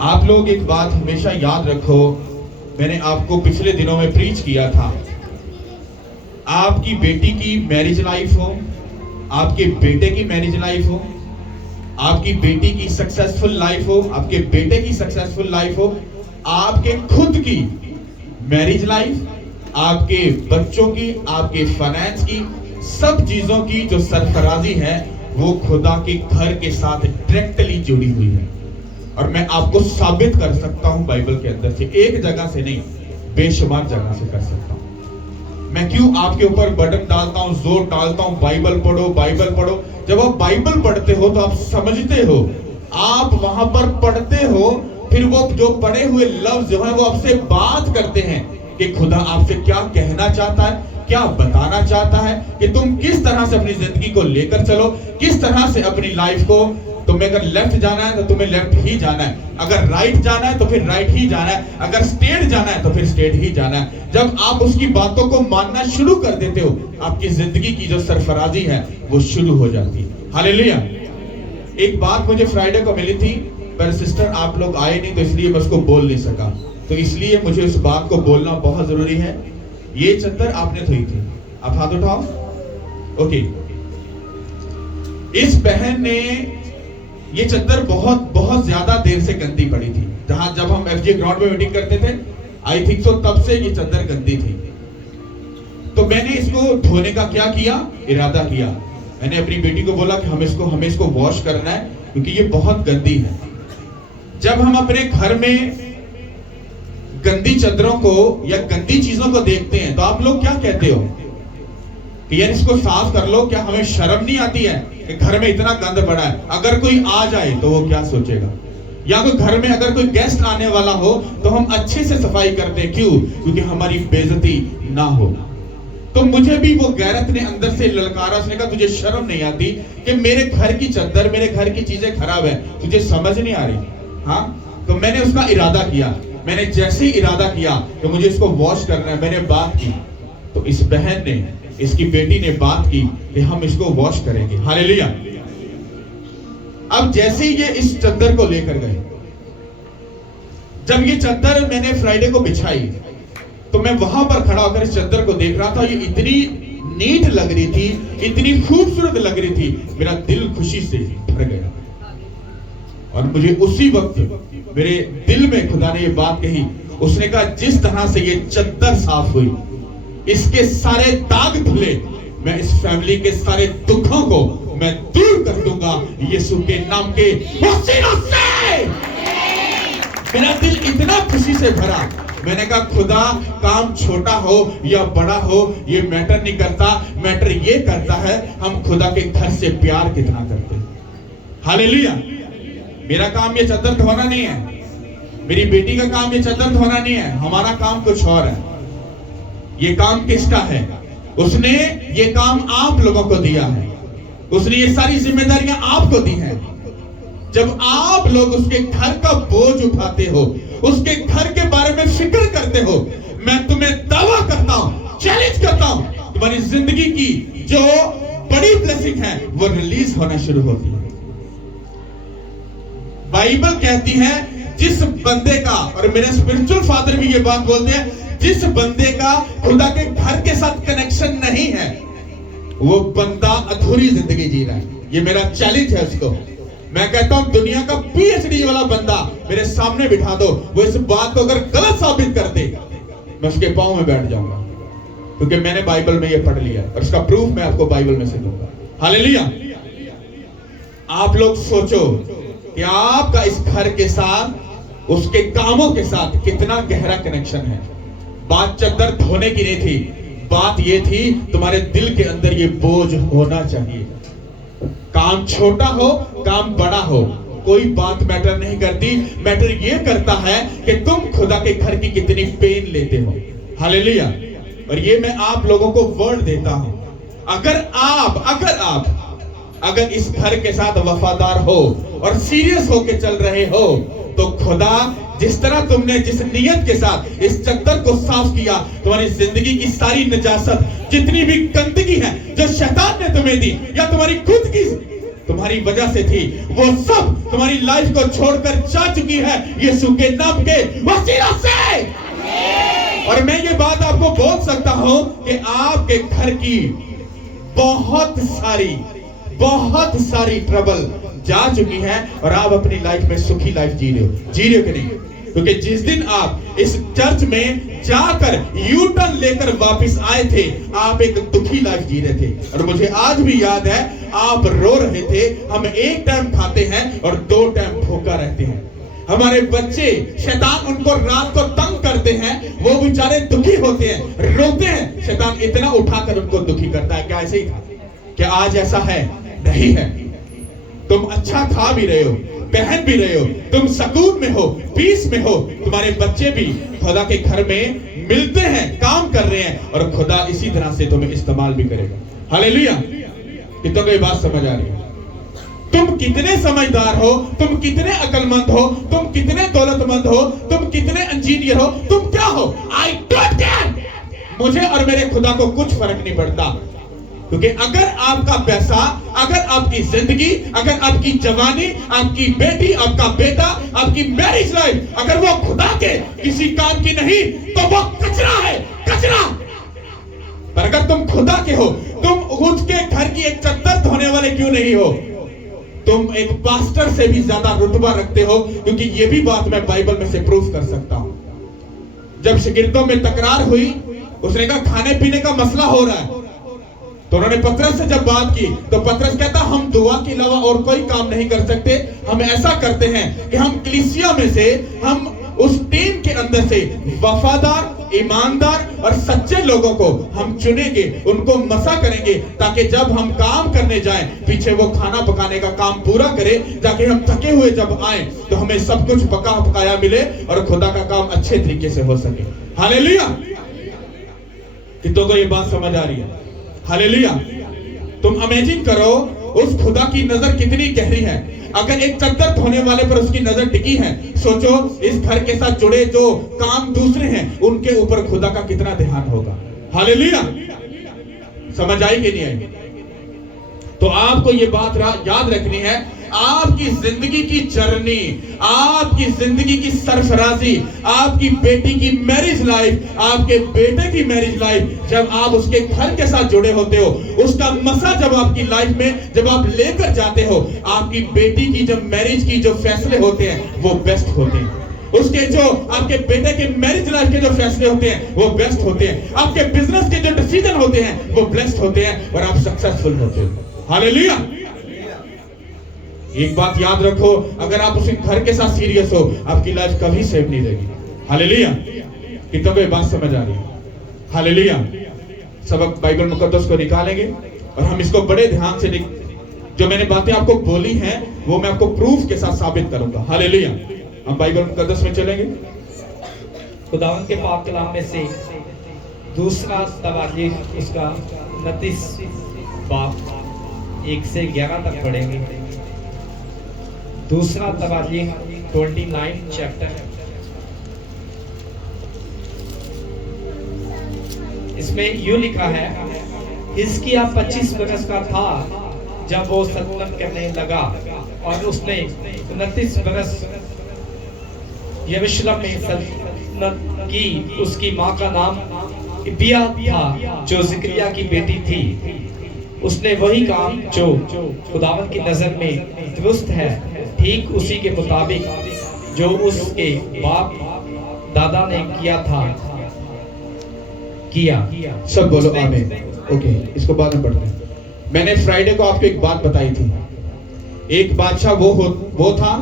आप लोग एक बात हमेशा याद रखो, मैंने आपको पिछले दिनों में प्रीच किया था। आपकी बेटी की मैरिज लाइफ हो, आपके बेटे की मैरिज लाइफ हो, आपकी बेटी की सक्सेसफुल लाइफ हो, आपके बेटे की सक्सेसफुल लाइफ हो, आपके खुद की मैरिज लाइफ, आपके बच्चों की, आपके फाइनेंस की, सब चीजों की जो सरफराजी है वो खुदा के घर के साथ डायरेक्टली जुड़ी हुई है। और मैं आपको साबित कर सकता हूं बाइबल के अंदर से, एक जगह से नहीं, बेशुमार जगह से कर सकता हूं। मैं क्यों आपके ऊपर बटन डालता हूं, जोर डालता हूं, बाइबल पढ़ो, बाइबल पढ़ो। जब आप बाइबल पढ़ते हो तो आप समझते हो, आप वहां पर पढ़ते हो, फिर वो जो पढ़े हुए लफ्ज जो है वो आपसे बात करते हैं कि खुदा आपसे क्या कहना चाहता है, क्या बताना चाहता है, कि तुम किस तरह से अपनी जिंदगी को लेकर चलो, किस तरह से अपनी लाइफ को, तुम्हें अगर लेफ्ट जाना है तो तुम्हें लेफ्ट ही जाना है, अगर राइट जाना है तो फिर राइट ही जाना है, अगर स्ट्रेट जाना है तो फिर स्ट्रेट ही जाना है। जब आप उसकी बातों को मानना शुरू कर देते हो, आपकी जिंदगी की जो सरफराजी है वो शुरू हो जाती है। हालेलुया। एक बात मुझे फ्राइडे को मिली थी, पर सिस्टर आप लोग आए नहीं तो इसलिए मैं उसको बोल नहीं सका, तो इसलिए मुझे उस बात को बोलना बहुत जरूरी है। ये चद्दर आपने धोई थी, आप हाथ उठाओ। ओके, इस बहन ने ये चद्दर बहुत बहुत ज्यादा देर से गंदी पड़ी थी। जहां जब हम एफजे ग्राउंड में मीटिंग करते थे, आई थिंक सो तब से ये चद्दर गंदी थी। तो मैंने इसको धोने का क्या किया, इरादा किया। मैंने अपनी बेटी को बोला कि हमें इसको वॉश करना है क्योंकि ये बहुत गंदी है। जब हम अपने घर में गंदी चद्दरों को या गंदी चीजों को देखते हैं तो आप लोग क्या कहते हो कि यार इसको साफ कर लो। क्या हमें शर्म नहीं आती है कि घर में इतना गंद पड़ा है, अगर कोई आ जाए तो वो क्या सोचेगा? या कोई घर में अगर कोई गेस्ट आने वाला हो तो हम अच्छे से सफाई करते हैं, क्यों? क्योंकि हमारी बेइज्जती ना हो। तो मुझे भी वो गैरत ने अंदर से ललकारा, उसने कहा तुझे शर्म नहीं आती कि मेरे घर की चद्दर, मेरे घर की चीजें खराब है, तुझे समझ नहीं आ रही? हाँ, तो मैंने उसका इरादा किया। मैंने जैसे ही इरादा किया कि मुझे इसको वॉश करना है, मैंने बात की, तो इस बहन ने, इसकी बेटी ने बात की कि हम इसको वॉश करेंगे। हालेलुया। अब जैसे ही ये इस चद्दर को लेकर गए, जब ये चद्दर मैंने फ्राइडे को बिछाई तो मैं वहां पर खड़ा होकर इस चद्दर को देख रहा था। ये इतनी नीट लग रही थी, इतनी खूबसूरत लग रही थी, मेरा दिल खुशी से भर गया। और मुझे उसी वक्त मेरे दिल में खुदा ने ये बात कही, उसने कहा जिस तरह से ये चद्दर साफ हुई, इसके सारे दाग धुले, मैं इस फैमिली के सारे दुखों को मैं दूर कर दूंगा यीशु के नाम के वसीले से। मेरा दिल इतना खुशी से भरा। मैंने कहा खुदा, काम छोटा हो या बड़ा हो ये मैटर नहीं करता, मैटर ये करता है हम खुदा के घर से प्यार कितना करते हैं। हालेलुया। मेरा काम ये चद्दर धोना नहीं है, मेरी बेटी का काम ये चद्दर धोना नहीं है, हमारा काम कुछ और है। ये काम किसका है? उसने ये काम आप लोगों को दिया है, उसने ये सारी जिम्मेदारियां आपको दी हैं। जब आप लोग उसके घर का बोझ उठाते हो, उसके घर के बारे में फिक्र करते हो, मैं तुम्हें दावा करता हूं, चैलेंज करता हूं, तुम्हारी जिंदगी की जो बड़ी ब्लेसिंग है वो रिलीज होना शुरू होती है। बाइबल कहती है जिस बंदे का, और मेरे स्पिरिचुअल फादर भी ये बात बोलते हैं, जिस बंदे का खुदा के घर के साथ कनेक्शन नहीं है वो बंदा अधूरी जिंदगी जी रहा है। ये मेरा चैलेंज है उसको। मैं कहता हूं दुनिया का पीएचडी वाला बंदा मेरे सामने बिठा दो, वो इस बात को अगर गलत साबित कर दे, मैं उसके पांव में बैठ जाऊंगा, क्योंकि मैंने बाइबल में ये पढ़ लिया और इसका प्रूफ मैं आपको बाइबल में से दूंगा। हालेलुया। आप लोग सोचो कि आपका इस घर के साथ, उसके कामों के साथ कितना गहरा कनेक्शन है। बात चद्दर धोने की नहीं थी, बात ये थी तुम्हारे दिल के अंदर ये बोझ होना चाहिए। काम छोटा हो, काम बड़ा हो, कोई बात मैटर नहीं करती। मैटर ये करता है कि तुम खुदा के घर की कितनी पेन लेते हो। हालेलुया। और ये मैं आप लोगों को वर्ड देता हूं, अगर इस घर के साथ वफादार हो और सीरियस होके चल रहे हो, तो खुदा जिस तरह तुमने जिस नियत के साथ इस चद्दर को साफ किया, तुम्हारी जिंदगी की सारी नजासत, जितनी भी गंदगी है जो शैतान ने तुम्हें दी, या तुम्हारी खुद की तुम्हारी वजह से थी, वो सब तुम्हारी लाइफ को छोड़कर जा चुकी है यीशु के नाम के वसीला से। और मैं ये बात आपको बोल सकता हूं कि आपके घर की बहुत सारी ट्रबल जा चुकी है और आप अपनी लाइफ में सुखी लाइफ जी रहे हो कि नहीं? क्योंकि जिस दिन आप इस चर्च में जाकर यू टर्न लेकर वापस आए थे, आप एक दुखी लाइफ जी रहे थे। और मुझे आज भी याद है, आप रो रहे थे। हम एक टाइम खाते हैं और 2 टाइम भूखा रहते हैं। हमारे बच्चे, शैतान उनको रात को तंग करते हैं, वो बेचारे दुखी होते हैं, रोते हैं। शैतान इतना उठाकर उनको दुखी करता है। क्या ऐसे ही था? क्या आज ऐसा है? नहीं है। तुम अच्छा खा भी रहे हो, पहन भी रहे हो, तुम सुकून में हो, पीस में हो। तुम्हारे बच्चे भी खुदा के घर में मिलते हैं, काम कर रहे हैं, और खुदा इसी तरह से तुम्हें इस्तेमाल भी करेगा। हालेलुया। कितनों को ये बात समझ आ रही है? तुम कितने समझदार हो, तुम कितने अकलमंद हो, तुम कितने दौलतमंद हो, तुम कितने इंजीनियर हो, तुम क्या हो, आई डोंट केयर। मुझे और मेरे खुदा को कुछ फर्क नहीं पड़ता। क्योंकि अगर आपका पैसा, अगर आपकी जिंदगी, अगर आपकी जवानी, आपकी बेटी, आपका बेटा, आपकी मैरिज लाइफ, अगर वो खुदा के किसी काम की नहीं, तो वो कचरा है, कचरा। पर अगर तुम खुदा के हो, तुम उसके घर की एक चद्दर धोने वाले क्यों नहीं हो, तुम एक पास्टर से भी ज्यादा रुतबा रखते हो। क्योंकि ये भी बात मैं बाइबल में से प्रूफ कर सकता हूं। जब शागिर्दों में तकरार हुई, उसने कहा खाने पीने का मसला हो रहा है, तो उन्होंने पतरस से जब बात की, तो पतरस कहता हम दुआ के अलावा और कोई काम नहीं कर सकते। हम ऐसा करते हैं कि हम कलीसिया में से, हम उस टीम के अंदर से वफादार, ईमानदार और सच्चे लोगों को हम चुनेंगे, उनको मसा करेंगे, ताकि जब हम काम करने जाएं, पीछे वो खाना पकाने का काम पूरा करे, ताकि हम थके हुए जब आए तो हमें सब कुछ पका पकाया मिले और खुदा का काम अच्छे तरीके से हो सके। हालेलुया। कितनों को ये बात समझ आ रही है? हालेलुया। तुम इमेजिन करो उस खुदा की नजर कितनी गहरी है। अगर एक चद्दर धोने वाले पर उसकी नजर टिकी है, सोचो इस घर के साथ जुड़े जो काम दूसरे हैं, उनके ऊपर खुदा का कितना ध्यान होगा। हालेलुया। समझ आई कि नहीं आई? तो आपको ये बात याद रखनी है, आपकी जिंदगी की जर्नी, आपकी जिंदगी की सरफराजी, आपकी बेटी की मैरिज लाइफ, आपके बेटे की मैरिज लाइफ, जब आप उसके घर के साथ जुड़े होते हो, उसका मसा जब आपकी लाइफ में जब आप लेकर जाते हो, आपकी बेटी की जब मैरिज की जो फैसले होते हैं वो बेस्ट होते हैं। उसके जो आपके बेटे के मैरिज लाइफ के जो फैसले होते हैं वो बेस्ट होते हैं। आपके बिजनेस के जो डिसीजन होते हैं वो ब्लेस्ड होते हैं और आप सक्सेसफुल होते हो। हालेलुया। एक बात याद रखो, अगर आप उस घर के साथ सीरियस हो, आपकी लाइफ कभी सेफ नहीं रहेगी। हालेलुया। कितनों को ये बात समझ आ रही है? हालेलुया। सबक बाइबल मुकद्दस को निकालेंगे और हम इसको बड़े ध्यान से जो मैंने बातें आपको बोली हैं वो मैं आपको प्रूफ के साथ साबित करूंगा। हालेलुया। हम बाइबल मुकद्दस में चलेंगे। खुदावंद के पाक कलाम में से दूसरा तवारीख, उसका 29 बाब 1 से 11 तक पढ़ेंगे। दूसरा तवारीख 29 चैप्टर। इसमें यूं लिखा है, हिजकिय्याह 25 बरस का था जब वो सल्तनत करने लगा और उसने 29 बरस यरूशलेम में सल्तनत की। उसकी माँ का नाम अबिय्याह था जो ज़िक्रिया की बेटी थी। उसने वही काम जो खुदावंद की नजर में दुरुस्त है, ठीक उसी के मुताबिक जो उसके बाप दादा ने किया था, किया। सब बोलो आमीन। ओके, इसको बाद में पढ़ते हैं। मैंने फ्राइडे को आपको एक बात बताई थी। एक बादशाह वो था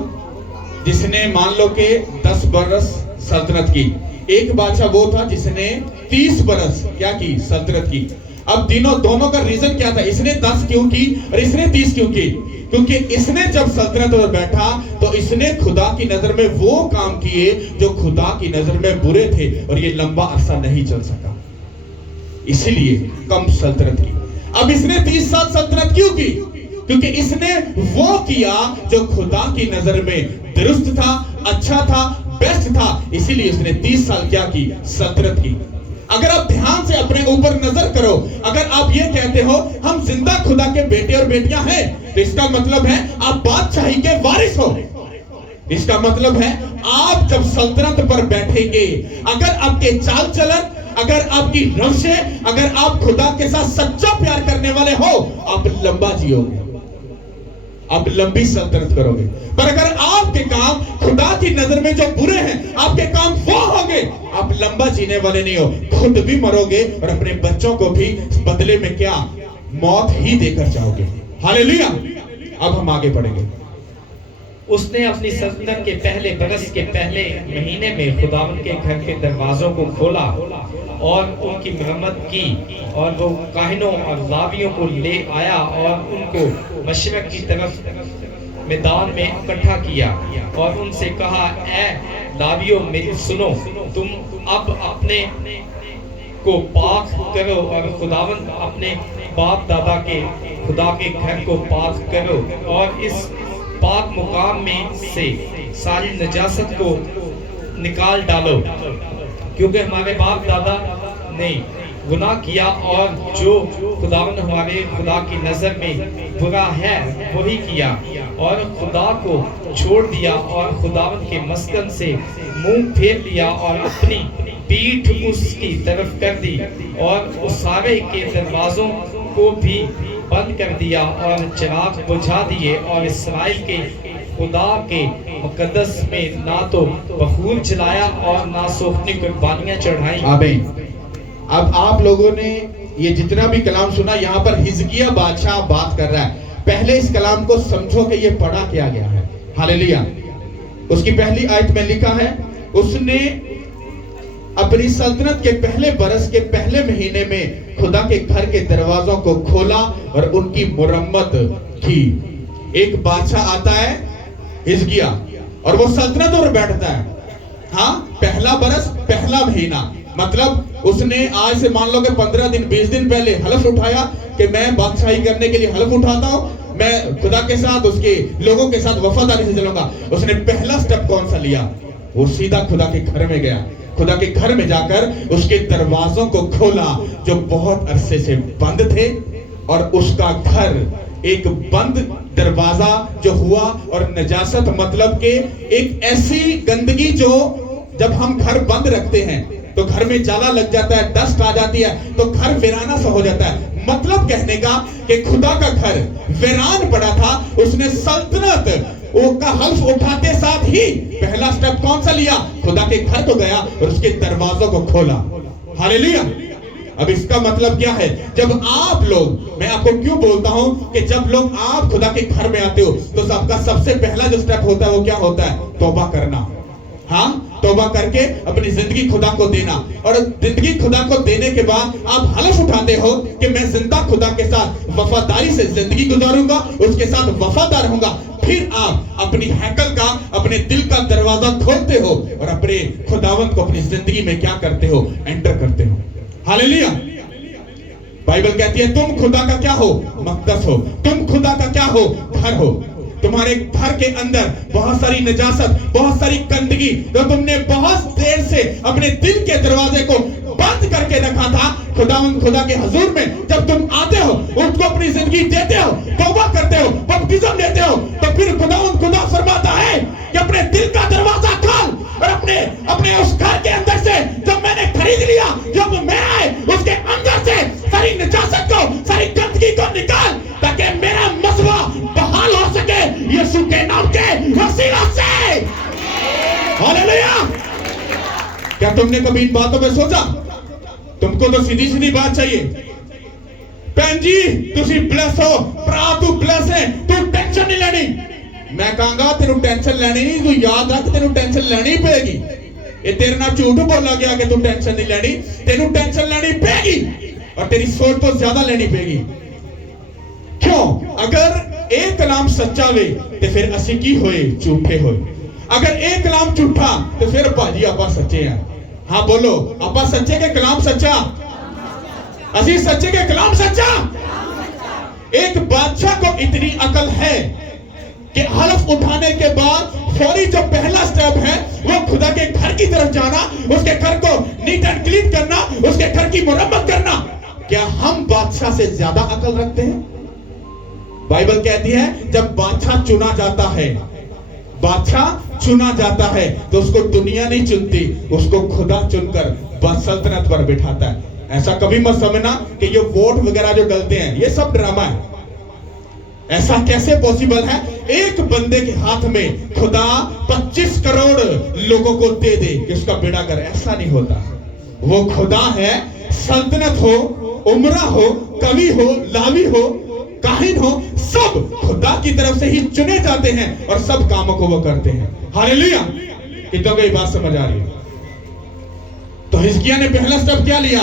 जिसने मान लो के 10 बरस सल्तनत की। एक बादशाह वो था जिसने 30 बरस क्या की? सल्तनत की। अब दोनों का रीजन क्या था? इसने 10 क्यों की और इसने 30 क्यों की? क्योंकि इसने जब सल्तनत पर बैठा तो इसने खुदा की नजर में वो काम किए जो खुदा की नजर में बुरे थे और ये लंबा अरसा नहीं चल सका, इसीलिए कम सल्तनत की। अब इसने 30 साल सल्तनत क्यों की? क्योंकि इसने वो किया जो खुदा की नजर में दुरुस्त था, अच्छा था, बेस्ट था, इसीलिए उसने 30 साल क्या की? सल्तनत की। अगर आप ध्यान से अपने ऊपर नजर करो, अगर आप ये कहते हो हम जिंदा खुदा के बेटे और बेटियां हैं, तो इसका मतलब है आप बादशाही के वारिस हो। इसका मतलब है आप जब सल्तनत पर बैठेंगे, अगर आपके चाल चलन, अगर आपकी रवशें, अगर आप खुदा के साथ सच्चा प्यार करने वाले हो, आप लंबा जियोगे, आप लंबी सल्तनत करोगे। पर अगर आपके काम खुदा की नजर में जो बुरे हैं, आपके काम वो होंगे, आप लंबा जीने वाले नहीं हो, खुद भी मरोगे और अपने बच्चों को भी बदले में क्या, मौत ही देकर जाओगे। हालेलुया। अब हम आगे बढ़ेंगे। उसने अपनी सल्तनत के पहले बरस के पहले महीने में खुदावंद के घर के दरवाजों को खोला और उनकी मरम्मत की, और वो काहिनों और लावियों को ले आया और उनको मशरक की तरफ मैदान में इकट्ठा किया और उनसे कहा, ए लावियों मेरी सुनो, तुम अब अपने को पाक करो और खुदावंद अपने बाप दादा के खुदा के घर को पाक करो और इस पाक मुकाम में से सारी नजासत को निकाल डालो, क्योंकि हमारे बाप दादा ने गुनाह किया और जो खुदावंद हमारे खुदा की नजर में बुरा है वही किया और खुदा को छोड़ दिया और खुदावंद के मस्कन से मुंह फेर लिया और अपनी पीठ उसकी तरफ कर दी और उस सारे के दरवाजों को भी बंद कर दिया और चिराग बुझा दिए और इस्राएल के खुदा के मुकद्दस में ना तो बखूर जलाया और ना सोखनी कुर्बानियां चढ़ाई। आमीन। अब आप लोगों ने ये जितना भी कलाम सुना, यहाँ पर हिजकिया बादशाह बात कर रहा है। पहले इस कलाम को समझो कि ये पढ़ा क्या गया है। हालेलुया। उसकी पहली आयत में लिखा है, उसने अपनी सल्तनत के पहले बरस के पहले महीने में खुदा के घर के दरवाजों को खोला और उनकी मुरम्मत की। एक बादशाह आता है हिजकिया और वो सल्तनत पर बैठता है। हाँ, पहला बरस पहला महीना, मतलब उसने आज से मान लो कि 15 दिन 20 दिन पहले हलफ उठाया कि मैं बादशाही करने के लिए हलफ उठाता हूं, मैं खुदा के साथ उसके लोगों के साथ वफादारी से चलूंगा। उसने पहला स्टेप कौन सा लिया? वो सीधा खुदा के घर में गया। खुदा के घर में जाकर उसके दरवाजों को खोला जो बहुत अरसे से बंद थे, और उसका घर एक बंद दरवाजा जो हुआ, और नजासत मतलब के एक ऐसी गंदगी जो जब हम घर बंद रखते हैं तो घर में जाला लग जाता है, डस्ट आ जाती है, तो घर वीराना सा हो जाता है। मतलब कहने का कि खुदा का घर वीरान पड़ा था। उसने सल्तनत का हल्फ उठाते साथ ही पहला स्टेप कौन सा लिया? खुदा के घर को गया और उसके दरवाजों को खोला। हालेलुया। अब इसका मतलब क्या है? जब आप लोग, मैं आपको क्यों बोलता हूं कि जब लोग आप खुदा के घर में आते हो तो सबका सबसे पहला जो स्टेप होता है वो क्या होता है? तौबा करना। हाँ, तौबा करके अपनी जिंदगी खुदा को देना, और जिंदगी खुदा को देने के बाद आप हलफ उठाते हो कि मैं जिंदा खुदा के साथ वफादारी से जिंदगी गुजारूंगा, उसके साथ वफादार रहूंगा। फिर आप अपनी हैकल का, अपने दिल का दरवाजा खोलते हो और अपने खुदावंत को अपनी जिंदगी में क्या करते हो? एंटर करते हो। हालेलुया। बाइबल कहती है तुम खुदा का क्या हो? मक़दस हो। तुम खुदा का क्या हो? घर हो। तुम्हारे घर के अंदर बहुत सारी नजासत, बहुत सारी गंदगी, तो तुमने बहुत देर से अपने दिल के दरवाजे को बंद करके रखा था। खुदावंद खुदा के हुजूर में जब तुम आते हो, उसको अपनी जिंदगी देते हो, तौबा करते हो, बपतिस्म लेते हो, तो फिर खुदावंद खुदा फरमाता है कि अपने दिल का दरवाजा खोल और अपने उस घर के अंदर से जब मैंने खरीद लिया, जब मैं आए, उसके अंदर से सारी नजासत को, सारी गंदगी को निकाल, ताकि मेरा मसवा बहाल हो सके यीशु के नाम के वसीला से। हालेलुया। क्या तुमने कभी इन बातों में सोचा? तुमको तो सीधी सीधी बात चाहिए। भैन जी तुसी ब्लेस हो, भरा तू ब्लेस है, तू टेंशन नहीं लेनी। मैं कहूंगा तेनू टेंशन लेनी नहीं, तू याद रख तेनू टेंशन लेनी पेगी। ये तेरे नाल झूठ बोला गया कि तू टेंशन नहीं लेनी, तेनू टेंशन लेनी पेगी, और तेरी सोच तो ज्यादा लेनी पेगी। क्यों? अगर एक कलाम सच्चा वे तो फिर असी की होए? झूठे होए। अगर एक कलाम झूठा तो फिर भाजी आपा सच्चे हैं। हाँ बोलो, आपा सच्चे के कलाम सच्चा, असी सच्चे के कलाम सच्चा। एक बादशाह को इतनी अकल है कि हलफ उठाने के बाद फौरी जो पहला स्टेप है वो खुदा के घर की तरफ जाना, उसके घर को नीट एंड क्लीन करना, उसके घर की मुरम्मत करना। क्या हम बादशाह से ज्यादा अकल रखते हैं? बाइबल कहती है जब बादशाह चुना जाता है, बादशाह चुना जाता है तो उसको दुनिया नहीं चुनती, उसको खुदा चुनकर सल्तनत पर बिठाता है। ऐसा कभी मत समझना कि ये वोट वगैरह जो डलते हैं ये सब ड्रामा है। ऐसा कैसे पॉसिबल है? एक बंदे के हाथ में खुदा 25 करोड़ लोगों को दे दे कि उसका बेड़ा कर, ऐसा नहीं होता। वो खुदा है, सल्तनत हो, उमरा हो, कवि हो, लावी हो, काहिन हो, सब खुदा की तरफ से ही चुने जाते हैं और सब कामों को वो करते हैं। हालेलुया! कितनों को ये बात समझ आ रही है? तो हिजकिया ने पहला स्टेप क्या लिया?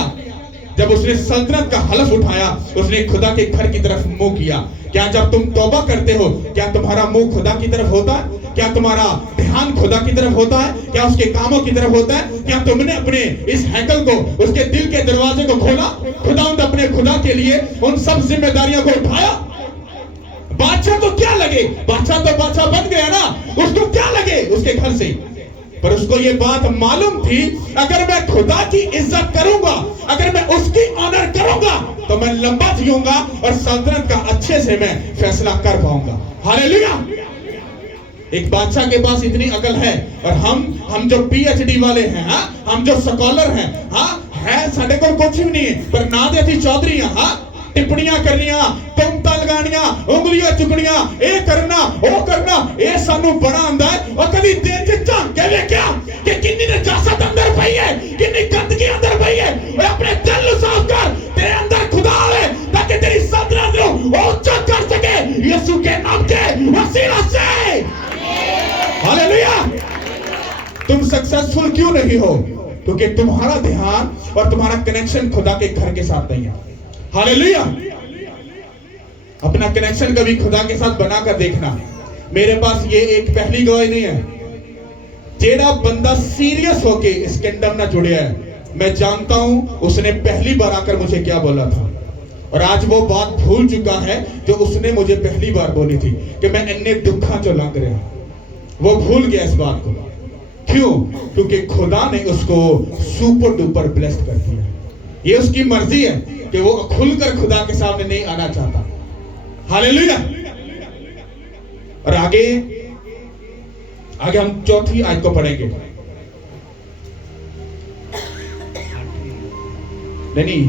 जब उसने सल्तनत का हलफ उठाया, उसने खुदा के घर की तरफ मुंह किया। क्या जब तुम तौबा करते हो, क्या तुम्हारा मुंह खुदा की तरफ होता है? क्या तुम्हारा ध्यान खुदा की तरफ होता है? क्या उसके कामों की तरफ होता है? क्या तुमने अपने इस हैकल को, उसके दिल के दरवाजे को खोला? खुदावंद अपने खुदा के लिए उन सब जिम्मेदारियों को उठाया। बादशाह को क्या लगे? बादशाह तो बादशाह बन गया ना, उसको क्या लगे उसके घर से? पर उसको ये बात मालूम थी, अगर मैं खुदा की इज्जत करूंगा, अगर मैं उसकी ऑनर करूंगा, तो मैं लंबा जीऊंगा और सल्तनत का अच्छे से मैं फैसला कर पाऊंगा। हालेलुया! एक बादशाह के पास इतनी अकल है, और हम जो PhD वाले हैं, हम जो स्कॉलर हैं, है साढ़े को कुछ भी नहीं है, पर ना देती चौधरी टिप्पणियां करनिया, तुमता लगानिया, उंगलियां चुकनिया, ए करना, ओ करना, ए सानू बड़ा आंदा है। और कभी देख के झांक के वेख्या कि कितनी नजासत अंदर पई है, कितनी गंदगी अंदर पई है। और अपने दिल को साफ कर, तेरे अंदर खुदा आवे ताकि तेरी सल्तनत को ऊंचा कर सके यीशु के नाम के वसीला से। हालेलुया! तुम सक्सेसफुल क्यों नहीं हो? क्योंकि तुम्हारा ध्यान और तुम्हारा कनेक्शन खुदा के घर के साथ नहीं है। हालेलुया! अपना कनेक्शन कभी खुदा के साथ बनाकर देखना। मेरे पास ये एक पहली गवाही नहीं है। जेड़ा बंदा सीरियस होके इस किंगडम ना जुड़े है, मैं जानता हूं उसने पहली बार आकर मुझे क्या बोला था, और आज वो बात भूल चुका है जो उसने मुझे पहली बार बोली थी कि मैं इन्ने दुखा जो लग रहा, वो भूल गया इस बात को। क्यों? क्योंकि खुदा ने उसको सुपर डुपर ब्लेस्ड कर दिया। ये उसकी मर्जी है कि वो खुलकर खुदा के सामने नहीं आना चाहता। हालेलुया! और आगे हम चौथी आयत को पढ़ेंगे। नहीं,